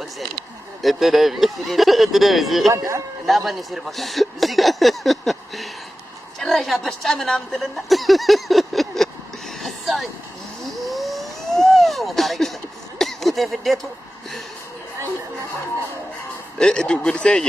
بكزين انت نايم انت نايم لا بني يصير بكا زيقا ጭራሽ በሽጫ ምናምን ትልና ሐሳይ ወታረገ ወቴ ፍዴቱ ጉድ ሰየ